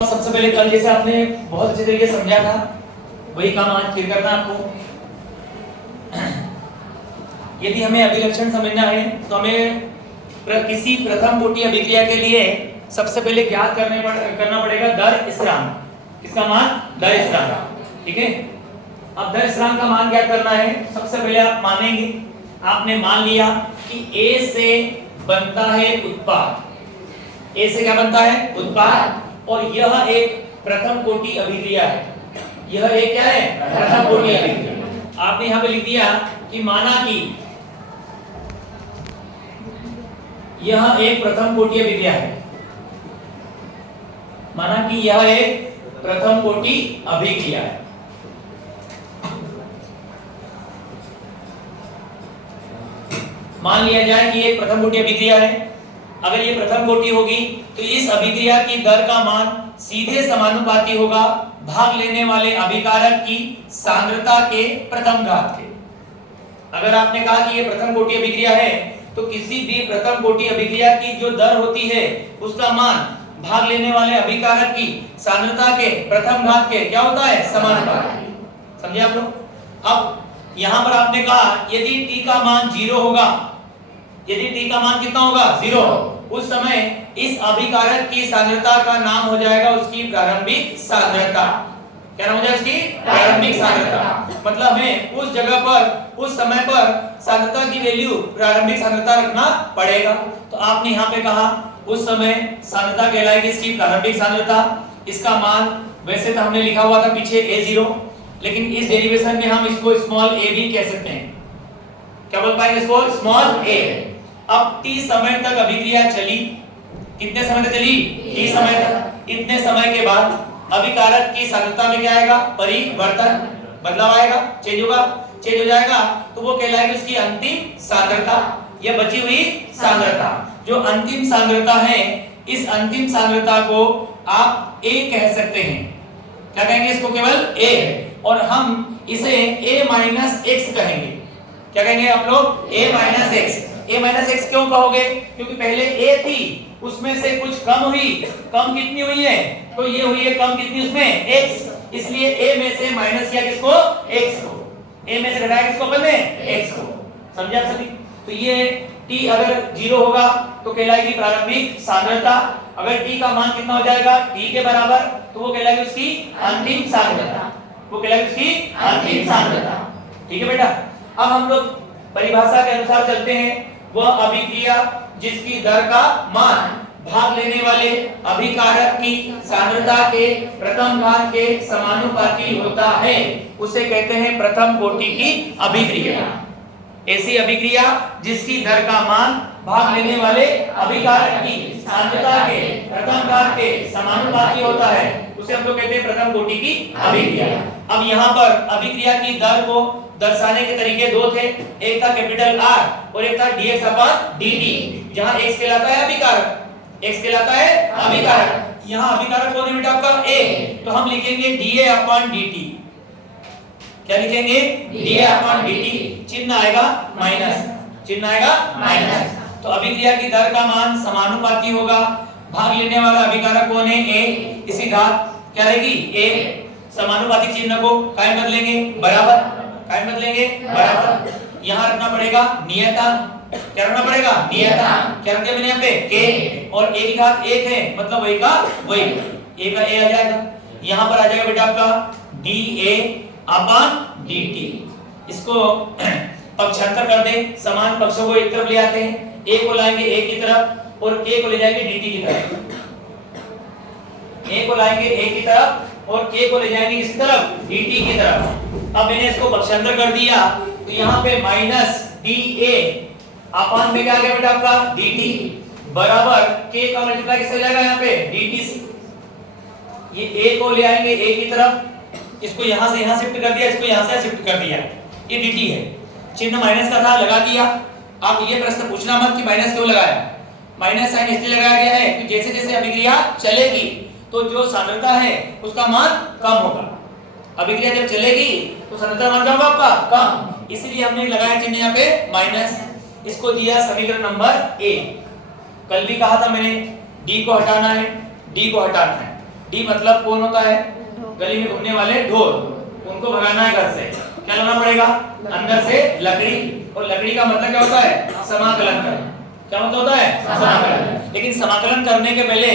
सबसे पहले कल जैसे आपने बहुत अच्छे तरीके से समझा था वही काम आज फिर करना आपको। यदि हमें अभिलक्षण समझना है तो हमें किसी प्रथम कोटि अभिक्रिया के लिए सबसे पहले ज्ञात करना पड़ेगा दर स्थिरांक। किसका मान? दर स्थिरांक। ठीक है, अब दर स्थिरांक का मान ज्ञात करना है। सबसे पहले आप मानेंगे, आपने मान लिया कि A से बनता है उत्पाद। A से क्या बनता है? उत्पाद। और यह एक प्रथम कोटि अभिक्रिया है। यह एक क्या है? प्रथम कोटि अभिक्रिया। आपने यहां पे लिख दिया कि माना कि यह एक प्रथम कोटि अभिक्रिया है। माना कि यह एक प्रथम कोटि अभिक्रिया है। मान लिया जाए कि एक प्रथम कोटि अभिक्रिया है। अगर ये प्रथम कोटि होगी तो इस अभिक्रिया की दर का मान सीधे समानुपाती होगा भाग लेने वाले अभिकारक की सांद्रता के प्रथम घात के। अगर आपने कहा कि ये प्रथम कोटि अभिक्रिया है तो किसी भी प्रथम कोटि अभिक्रिया की जो दर होती है उसका मान भाग लेने वाले अभिकारक की सांद्रता के प्रथम घात के क्या होता है? समानुपाती। समझे आप लोग? अब यहां पर आपने कहा यदि t का मान 0 होगा, यदि t का मान कितना होगा? 0, उस समय इस अभिकारक की सांद्रता का नाम हो जाएगा उसकी प्रारंभिक सांद्रता। क्या नाम हो जाएगा उसकी? प्रारंभिक सांद्रता। मतलब हमें उस जगह पर उस समय पर सांद्रता की वैल्यू प्रारंभिक सांद्रता रखना पड़ेगा। तो आपने यहाँ पे कहा उस समय सांद्रता कहलाएगी इसकी प्रारंभिक सांद्रता। इसका मान वैसे तो हमने लिखा हुआ था पीछे A0, लेकिन इस डेरिवेशन में हम इसको स्मॉल a भी कह सकते हैं। क्या बोल पाएंगे इसको? Small a। अब t समय तक अभिक्रिया चली। कितने समय तक चली? t समय तक। इतने समय के बाद अभिकारक की सांद्रता में क्या आएगा? परिवर्तन, बदलाव आएगा, चेंज होगा। चेंज हो जाएगा तो वो कहलाएगी उसकी अंतिम सांद्रता या बची हुई सांद्रता। जो अंतिम सांद्रता है, इस अंतिम सांद्रता को आप a कह सकते हैं। क्या कहेंगे इसको? केवल a। और हम इसे a-x कहेंगे। क्या कहेंगे आप लोग? a-x। a-x क्यों कहोगे? क्योंकि पहले a थी, उसमें से कुछ कम हुई। कम कितनी हुई है? तो ये हुई है कम कितनी उसमें? x। इसलिए a में से माइनस किया किसको? x को। a में से घटाया किसको अपन ने? x को। समझे आप सभी? तो ये t अगर 0 होगा तो कहलाएगी प्रारंभिक सांद्रता। अगर t का मान कितना हो जाएगा? t के बराबर, तो वो कहलाएगी उसकी अंतिम सांद्रता। वो कहलाएगी उसकी अंतिम सांद्रता। ठीक है बेटा? अब हम लोग परिभाषा के अनुसार चलते हैं। वह अभिक्रिया जिसकी दर का मान भाग लेने वाले अभिकारक की सांद्रता के प्रथम घात के समानुपाती होता है उसे कहते हैं प्रथम कोटि की अभिक्रिया। ऐसी अभिक्रिया जिसकी दर का मान भाग लेने वाले अभिकारक की सांद्रता के प्रथम घात के समानुपाती होता है उसे हम लोग कहते हैं प्रथम कोटि की अभिक्रिया। अब यहाँ पर अभिक्रिया की दर को दर्शाने के तरीके दो थे। एक था कैपिटल R और एक था dx/dt। जहां x कहलाता है अभिकारक, x कहलाता है अभिकारक। यहाँ अभिकारक कौन है बेटा? आपका a। तो हम लिखेंगे dA/dt। क्या लिखेंगे? dA/dt। चिन्ह आएगा माइनस, चिन्ह आएगा माइनस। तो अभिक्रिया की दर का मान समानुपाती होगा। भाग लेने वाला अभिकारक कौन है? a। इसी घात क्या रहेगी? a। समानुपाती चिन्ह को कायम कर लेंगे, बराबर, कायम कर लेंगे, बराबर। यहाँ रखना पड़ेगा नियतांक। क्या रखना पड़ेगा? नियतांक। क्या रखते हैं मैंने यहाँ पे? k। और a की घात 1 है, मतलब वही का वही, a का a आ जाएगा। यहाँ पर आ जाएगा बेटा आपका dA/dt। इसको पक्षांतर कर दे, समान पक्षों को एक तरफ ले आते हैं। a को लाएंगे a की तरफ और k को ले जाएंगे dt की तरफ। a को लाएंगे a की तरफ और k को ले जाएंगे इस तरफ dt की तरफ। अब मैंने इसको पक्षांतर कर दिया तो यहाँ पे माइनस dA अपान में क्या आ गया बेटा आपका? dt बराबर k का मल्टीप्लाई किससे जाएगा? यहाँ पे dt से। ये a को ले आएंगे a की तरफ, इसको यहाँ से यहाँ शिफ्ट कर दिया, इसको यहाँ से शिफ्ट कर दिया। ये dt है, चिन्ह माइनस का था, लगा दिया। आप ये प्रश्न पूछना मत कि माइनस क्यों लगाया। माइनस साइन इसलिए लगाया गया है कि जैसे जैसे अभिक्रिया चलेगी तो जो सांद्रता है उसका मान कम होगा। अभिक्रिया जब चलेगी तो सांद्रता मान क्या होगा आपका? कम। इसलिए हमने लगाया चिन्ह यहाँ पे माइनस। इसको दिया समीकरण नंबर a। कल भी कहा था मैंने d को हटाना है, d को हटाना है। डी मतलब कौन होता है? गली में घूमने वाले ढोर, उनको भगाना है घर से। क्या लाना पड़ेगा? अंदर से लकड़ी, और लकड़ी का मतलब क्या होता है? समाकलन करना। क्या मतलब होता है? समाकलन। लेकिन समाकलन करने के पहले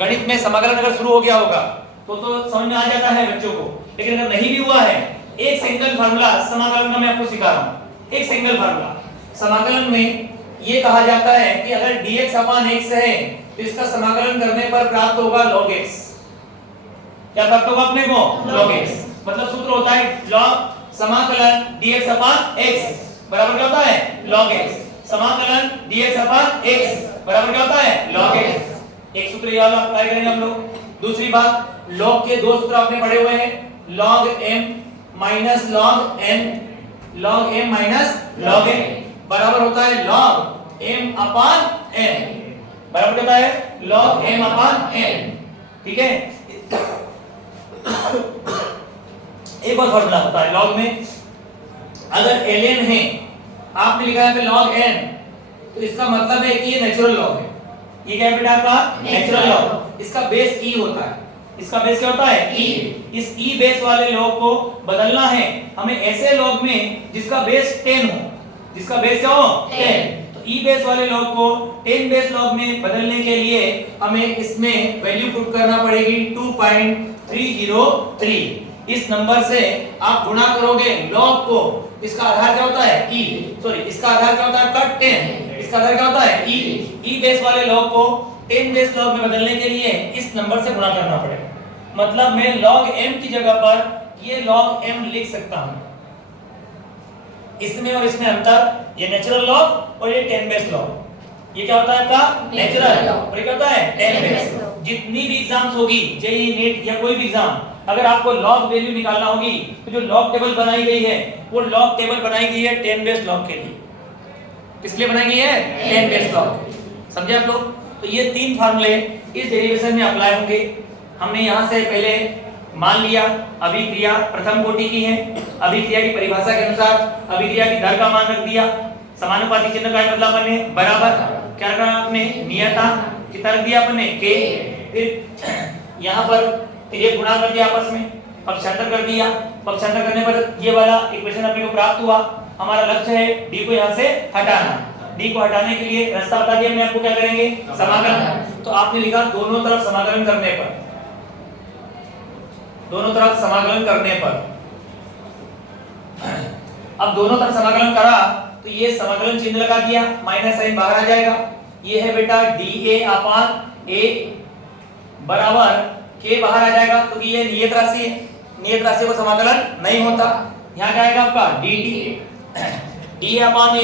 गणित में समाकलन अगर शुरू हो गया होगा तो समझ में आ जाता है बच्चों को, लेकिन अगर नहीं भी हुआ है, एक सिंगल फार्मूला समाकलन का मैं आपको सिखा रहा हूं। एक सिंगल फार्मूला समाकलन में ये कहा जाता है कि अगर dx अपान x है तो इसका समाकलन करने पर प्राप्त होगा log x। क्या प्राप्त होगा अपने को? log x। मतलब सूत्र होता है log समाकलन dx अपान x बराबर क्या होता है? log x। समाकलन dx अपान x बराबर क्या होता है? log x। एक सूत्र ये वाला अप्लाई करेंगे हम लोग। दूसरी बात, log के दो सूत्र आपने पढ़े हुए हैं, log m minus log n, log m minus log n बराबर होता है log m अपान n, बराबर होता है log m अपान n। ठीक है, एक और फॉर्मूला होता है log में, अगर ln है, आपने लिखा है पे log n, तो इसका मतलब है कि ये नेचुरल लॉग है। ये क्या है बेटा आपका? Natural log. इसका बेस e होता है। इसका बेस क्या होता है? e। इस e बेस वाले लॉग को बदलना है हमें ऐसे लॉग में जिसका बेस 10 हो। जिसका बेस क्या हो? 10। तो e बेस वाले लॉग को 10 बेस लॉग में बदलने के लिए हमें इसमें वैल्यू पुट करना पड़ेगी 2.303। इस नंबर से आप गुणा करोगे लॉग को, इसका आधार क्या होता है? e। सॉरी, इसका आधार क्या होता है आपका? 10। इसका आधार क्या होता है? e। e बेस वाले लॉग को 10 बेस लॉग में बदलने के लिए इस नंबर से गुणा करना पड़ेगा। मतलब मैं log m की जगह पर ये log m लिख सकता हूं। इसमें और इसमें अंतर, ये नेचुरल लॉग और ये 10 बेस लॉग। ये क्या होता है आपका? नेचुरल, और ये क्या होता है? 10 बेस। जितनी भी एग्जाम्स होगी, जेईई नीट या कोई भी एग्जाम, अगर आपको लॉग वैल्यू निकालना होगी तो जो लॉग टेबल बनाई गई है वो लॉग टेबल बनाई गई है 10 बेस लॉग के लिए। किस लिए बनाई गई है? 10 बेस लॉग। समझे आप लोग? तो ये तीन फार्मूले इस डेरिवेशन में अप्लाई होंगे। हमने यहाँ से पहले मान लिया अभिक्रिया प्रथम कोटि की है, अभिक्रिया की परिभाषा के अनुसार अभिक्रिया की दर का मान रख दिया, समानुपाती चिन्ह का मतलब अपने बराबर क्या रखा आपने? नियता कितना रख दिया अपने? k। फिर यहाँ पर ये गुणा कर दिया आपस में, पक्षांतर कर दिया। पक्षांतर करने पर ये वाला इक्वेशन अपने को प्राप्त हुआ। हमारा लक्ष्य है डी को यहाँ से हटाना। डी को हटाने के लिए रास्ता बता दिया मैंने आपको, क्या करेंगे? समाकलन। तो आपने लिखा दोनों तरफ समाकलन करने पर, दोनों तरफ समाकलन करने पर, अब दोनों तरफ समाकलन करा तो ये समाकलन चिन्ह लगा दिया, माइनस साइन बाहर आ जाएगा। ये है बेटा dA अपान a बराबर k बाहर आ जाएगा क्योंकि ये नियत राशि है, नियत राशि को समाकलन नहीं होता। यहाँ क्या आएगा आपका? dt। d अपान a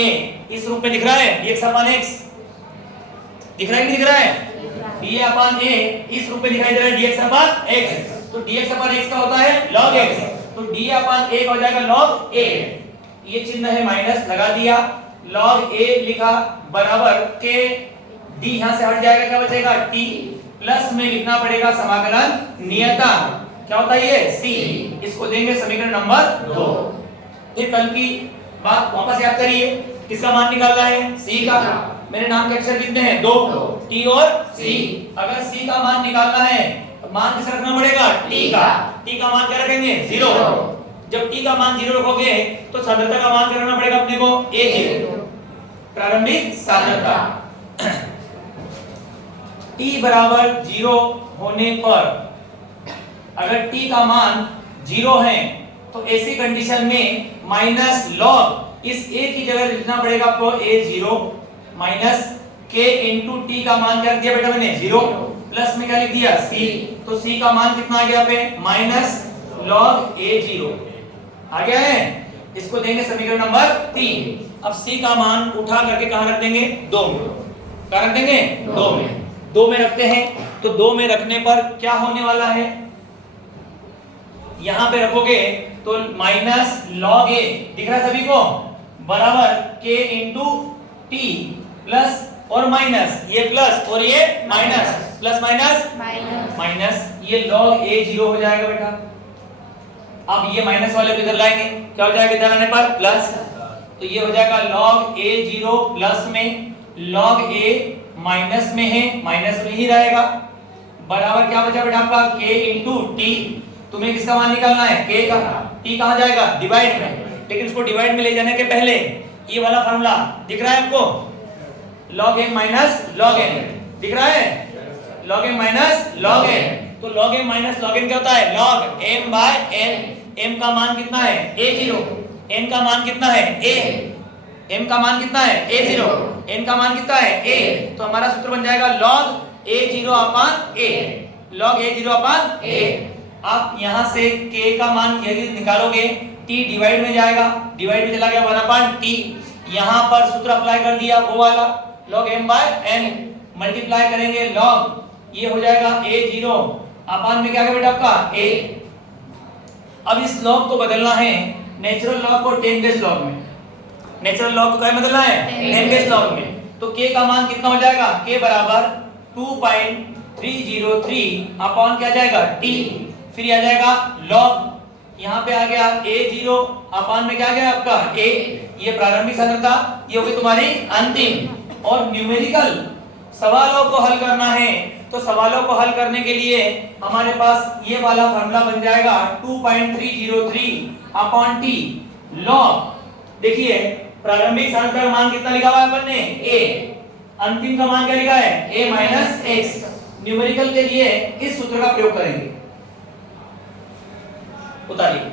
इस रूप में दिख रहा है, dx अपान x दिख रहा है कि दिख रहा है? d अपान a इस रूप में दिखाई दे रहा है, dx अपान x। तो dx अपान x का होता है log x, तो d अपान a का हो जाएगा log a। ये चिन्ह है माइनस लगा दिया, log a लिखा बराबर k, d यहां से हट जाएगा, क्या बचेगा? t प्लस में लिखना पड़ेगा समाकलन नियता, क्या होता है ये? c। इसको देंगे समीकरण नंबर 2। फिर कल की बात वापस याद करिए, किसका मान निकालना है? c का। मेरे नाम के अक्षर कितने हैं? 2, t और c। अगर c का मान निकालना है, मान किस रखना पड़ेगा? t का। t का मान क्या रखेंगे? 0। जब t का मान 0 रखोगे तो सांद्रता का मान क्या रखना पड़ेगा अपने को? a0, प्रारंभिक सांद्रता। t बराबर 0 होने पर, अगर t का मान 0 है तो ऐसी कंडीशन में माइनस log इस a की जगह लिखना पड़ेगा आपको a0 minus k into t का मान क्या दिया बेटा मैंने? 0, प्लस में क्या लिख दिया? c। तो c का मान कितना आ गया पे? माइनस log a0 आ गया है। इसको देंगे समीकरण नंबर 3। अब c का मान उठा करके कहां रख देंगे? 2 में। कहां रख देंगे? 2 में। 2 में रखते हैं तो 2 में रखने पर क्या होने वाला है? यहां पे रखोगे तो माइनस log a दिख रहा है सभी को, बराबर k इंटू t प्लस और माइनस, ये प्लस और ये माइनस, प्लस माइनस माइनस, ये log a0 हो जाएगा बेटा। अब ये माइनस वाले को इधर लाएंगे, क्या हो जाएगा? इधर आने पर प्लस, तो ये हो जाएगा log a0 प्लस में, log a माइनस में है, माइनस में ही रहेगा, बराबर क्या बचा बेटा आपका k इंटू टी। तुम्हें किसका मान निकालना है k का। t कहां जाएगा डिवाइड में, लेकिन उसको डिवाइड में ले जाने के पहले ये वाला फार्मूला दिख रहा है आपको, log m minus log n दिख रहा है, log m minus log n। तो log m minus log n क्या होता है log m by n। m का मान कितना है a0, n का मान कितना है a, m का मान कितना है a0, n का मान कितना है a। तो हमारा सूत्र बन जाएगा log a0 upon a, log a0 upon a। आप यहां से k का मान यदि निकालोगे t डिवाइड में जाएगा, डिवाइड में चला गया 1 अपान t। यहां पर सूत्र अप्लाई कर दिया वो वाला log m by n, multiply करेंगे log ये हो जाएगा a0 अपान में क्या है बेटा आपका a। अब इस log को बदलना है नेचुरल लॉग को 10 बेस लॉग में, नेचुरल लॉग को क्या बदलना है 10 बेस लॉग में। तो k का मान कितना हो जाएगा k बराबर 2.303 अपॉन क्या जाएगा t, फिर आ जाएगा log यहाँ पे आ गया a0 अपॉन में क्या आ गया आपका a। ये प्रारंभिक सांद्रता, ये होगी तुम्हारी अंतिम। और न्यूमेरिकल सवालों को हल करना है, तो सवालों को हल करने के लिए हमारे पास ये वाला फार्मूला बन जाएगा 2.303 अपॉन t log। देखिए प्रारंभिक सांद्रता का मान कितना लिखा हुआ है अपन ने a, अंतिम का मान क्या लिखा है a माइनस x। न्यूमेरिकल के लिए इस सूत्र का प्रयोग करेंगे। उतारिए